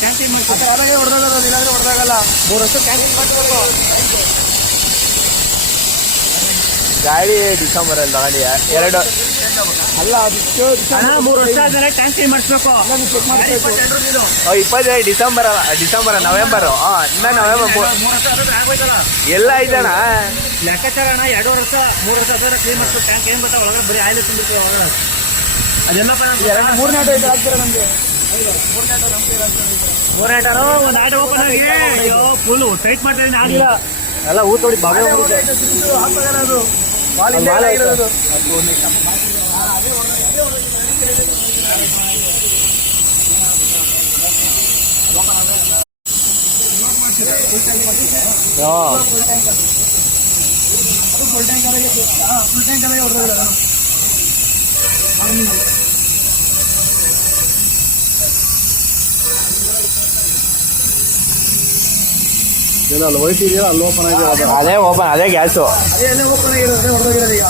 Cancel ಮಾಡಿ ಅದಾಗೆ ಹೊಡೆದಾಗಲ್ಲ, ಇಲ್ಲಾಂದ್ರೆ ಹೊಡೆದಾಗಲ್ಲ. 3 ವರ್ಷ ಕ್ಯಾನ್ಸಲ್ ಮಾಡ್ಬೇಕು. ಗಾಡಿ ಡಿಸೆಂಬರ್ ಅಲ್ಲಿ ತಗೊಂಡಿ ಎರಡು ಅಲ್ಲ ಅದಕ್ಕೆ 3 ವರ್ಷ ಆದ್ಮೇಲೆ ಕ್ಯಾನ್ಸಲ್ ಮಾಡಿಸ್ಬೇಕು. ಚೆಕ್ ಮಾಡ್ಬೇಕು. 25 ಡಿಸೆಂಬರ್ ನವೆಂಬರು. ಇನ್ನ ನವೆಂಬರ್ 3 ವರ್ಷ ಆದ್ರೆ ಆಗೋಯ್ತಲ್ಲ. ಎಲ್ಲ ಐತಣ್ಣ. ಲೆಕ್ಕಾಚಾರ ಅಣ್ಣ 2 ವರ್ಷ 3 ವರ್ಷ ಆದ್ರೆ ಕ್ಲೀನ್ ಮಾಡಿಸ್ಬೇಕು. ಟ್ಯಾಂಕ್ ಏನ್ ಗೊತ್ತಾ, ಒಳಗಡೆ ಬರೀ ಆಯಿಲ್ ತುಂಬಿರ್ತೀವಿ ಒಳಗಡೆ. ಅದೆಲ್ಲ ಮೂರನೇ ಆಟೋ ಇದು ಆಗ್ತೀರಾ ನಮಗೆ. ಮೂರನೇ ಆಟೋ ಒಂದು ಆಟೋ ಓಪನ್ ಆಗಿ ಅಯ್ಯೋ ಫುಲ್ ಟೈಟ್ ಮಾಡ್ತಾ ಆಗಿಲ್ಲ. ಎಲ್ಲ ಊತೋಡಿ ಬಾಬೆ ಹಾಕ್ತಾಗಲ್ಲ ಅದು. ವಾಲ್ ಇಲ್ಲೇ ಆಗಿರೋದು. ಫುಲ್ ಟ್ಯಾಂಕ್ ಅಲ್ಲಿಗೆ ಹೊಡೆದಿಲ್ಲ. ಅಲ್ಲಿ ವೈಟ್ ಇದೆಯಾ, ಅಲ್ಲಿ ಓಪನ್ ಆಗಿದೆ. ಅದೇ ಓಪನ್, ಅದೇ ಗ್ಯಾಸು. ಅದೇ ಓಪನ್ ಆಗಿರೋದೇ ಹೊಡೆದೋಗಿರೋದು ಈಗ.